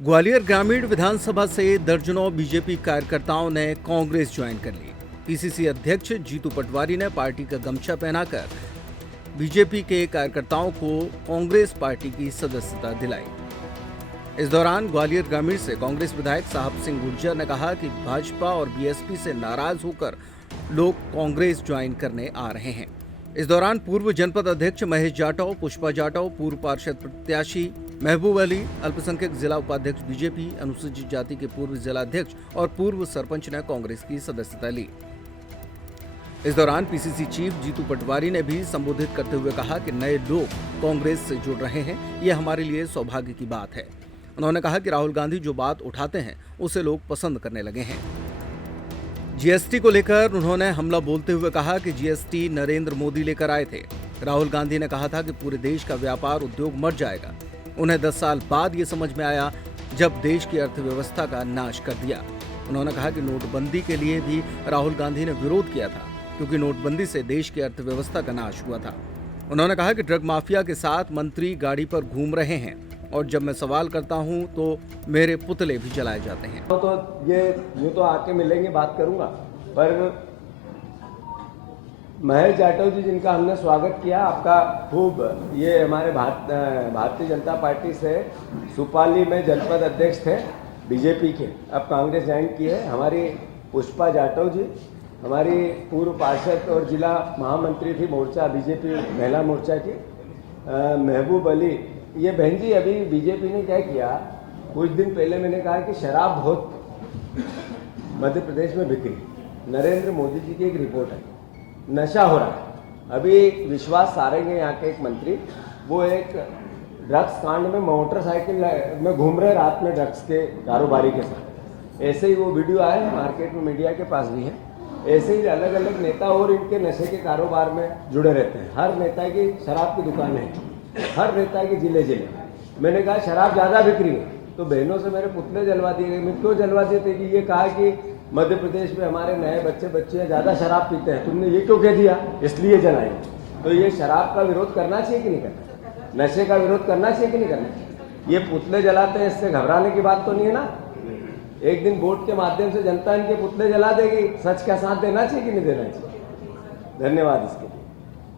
ग्वालियर ग्रामीण विधानसभा से दर्जनों बीजेपी कार्यकर्ताओं ने कांग्रेस ज्वाइन कर ली। पीसीसी अध्यक्ष जीतू पटवारी ने पार्टी का गमछा पहनाकर बीजेपी के कार्यकर्ताओं को कांग्रेस पार्टी की सदस्यता दिलाई। इस दौरान ग्वालियर ग्रामीण से कांग्रेस विधायक साहब सिंह गुर्जर ने कहा कि भाजपा और बीएसपी से नाराज होकर लोग कांग्रेस ज्वाइन करने आ रहे हैं। इस दौरान पूर्व जनपद अध्यक्ष महेश जाटव, पुष्पा जाटव, पूर्व पार्षद प्रत्याशी महबूब अली, अल्पसंख्यक जिला उपाध्यक्ष बीजेपी, अनुसूचित जाति के पूर्व जिला अध्यक्ष और पूर्व सरपंच ने कांग्रेस की सदस्यता ली। इस दौरान पीसीसी चीफ जीतू पटवारी ने भी संबोधित करते हुए कहा कि नए लोग कांग्रेस से जुड़ रहे हैं, ये हमारे लिए सौभाग्य की बात है। उन्होंने कहा कि राहुल गांधी जो बात उठाते हैं उसे लोग पसंद करने लगे हैं। जीएसटी को लेकर उन्होंने हमला बोलते हुए कहा कि जीएसटी नरेंद्र मोदी लेकर आए थे। राहुल गांधी ने कहा था कि पूरे देश का व्यापार उद्योग मर जाएगा। उन्हें 10 साल बाद ये समझ में आया जब देश की अर्थव्यवस्था का नाश कर दिया। उन्होंने कहा कि नोटबंदी के लिए भी राहुल गांधी ने विरोध किया था, क्योंकि नोटबंदी से देश की अर्थव्यवस्था का नाश हुआ था। उन्होंने कहा कि ड्रग माफिया के साथ मंत्री गाड़ी पर घूम रहे हैं और जब मैं सवाल करता हूं तो मेरे पुतले भी जलाए जाते हैं। तो ये तो आके मिलेंगे, बात करूंगा, पर महेश जाटव जी जिनका हमने स्वागत किया आपका खूब, ये हमारे भारतीय जनता पार्टी से सुपाली में जनपद अध्यक्ष थे बीजेपी के, अब कांग्रेस ज्वाइन की है। हमारी पुष्पा जाटव जी हमारी पूर्व पार्षद और जिला महामंत्री थी मोर्चा बीजेपी महिला मोर्चा की। महबूब अली, ये बहन जी अभी बीजेपी ने क्या किया, कुछ दिन पहले मैंने कहा कि शराब बहुत मध्य प्रदेश में बिक रही। नरेंद्र मोदी जी की एक रिपोर्ट है, नशा हो रहा है। अभी विश्वास सारेंगे यहाँ के एक मंत्री, वो एक ड्रग्स कांड में मोटरसाइकिल में घूम रहे रात में ड्रग्स के कारोबारी के साथ। ऐसे ही वो वीडियो आए हैं, मार्केट में मीडिया के पास भी है। ऐसे ही अलग अलग नेता और इनके नशे के कारोबार में जुड़े रहते हैं। हर नेता की शराब की दुकान है, हर नेता की जिले जिले। मैंने कहा शराब ज़्यादा बिक रही है, तो बहनों से मेरे पुतले जलवा दिए गए। मैं क्यों जलवा दिए थे कि ये कहा कि मध्य प्रदेश में हमारे नए बच्चे ज़्यादा शराब पीते हैं, तुमने ये क्यों कह दिया, इसलिए जलाई। तो ये शराब का विरोध करना चाहिए कि नहीं करना, नशे का विरोध करना चाहिए कि नहीं करना चाहिए। ये पुतले जलाते हैं, इससे घबराने की बात तो नहीं है ना। एक दिन वोट के माध्यम से जनता इनके पुतले जला देगी, सच का साथ देना चाहिए कि नहीं देना चाहिए। धन्यवाद इसके लिए।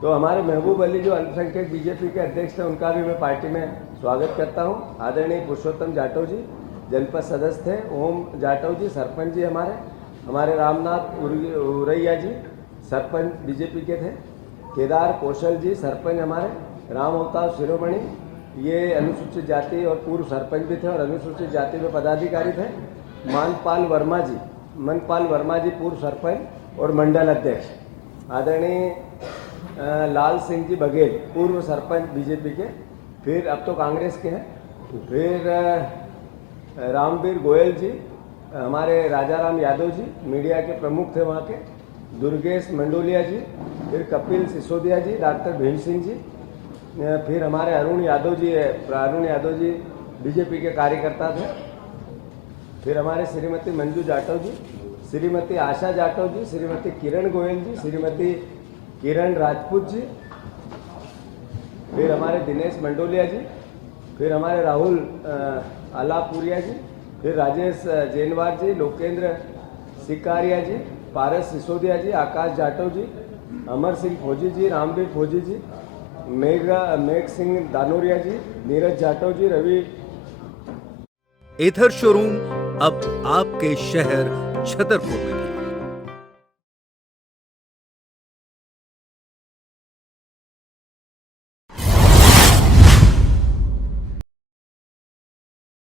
तो हमारे महबूब अली जो अल्पसंख्यक बीजेपी के अध्यक्ष थे, उनका भी मैं पार्टी में स्वागत करता हूं। आदरणीय पुरुषोत्तम जाटव जी जनपद सदस्य थे, ओम जाटव जी सरपंच जी हमारे रामनाथ उरैया जी सरपंच बीजेपी के थे, केदार कौशल जी सरपंच हमारे, राम अवतार शिरोमणि ये अनुसूचित जाति और पूर्व सरपंच भी थे और अनुसूचित जाति में पदाधिकारी थे, मनपाल वर्मा जी पूर्व सरपंच और मंडल अध्यक्ष, आदरणीय लाल सिंह जी बघेल पूर्व सरपंच बीजेपी के, फिर अब तो कांग्रेस के हैं, फिर रामवीर गोयल जी हमारे राजाराम यादव जी मीडिया के प्रमुख थे वहाँ के, दुर्गेश मंडोलिया जी, फिर कपिल सिसोदिया जी, डॉक्टर भीम सिंह जी, फिर हमारे अरुण यादव जी बीजेपी के कार्यकर्ता थे, फिर हमारे श्रीमती मंजू जाटव जी, श्रीमती आशा जाटव जी, श्रीमती किरण गोयल जी, श्रीमती किरण राजपूत जी, फिर हमारे दिनेश मंडोलिया जी, फिर हमारे राहुल आलापुरिया जी, फिर राजेश जैनवार जी, लोकेंद्र सिकारिया जी, पारस सिसोदिया जी, आकाश जाटव जी, अमर सिंह फौजी जी, रामवीर फौजी जी, मेघ सिंह दानोरिया जी, नीरज जाटव जी, रवि। एथर शोरूम अब आपके शहर छतरपुर में भी।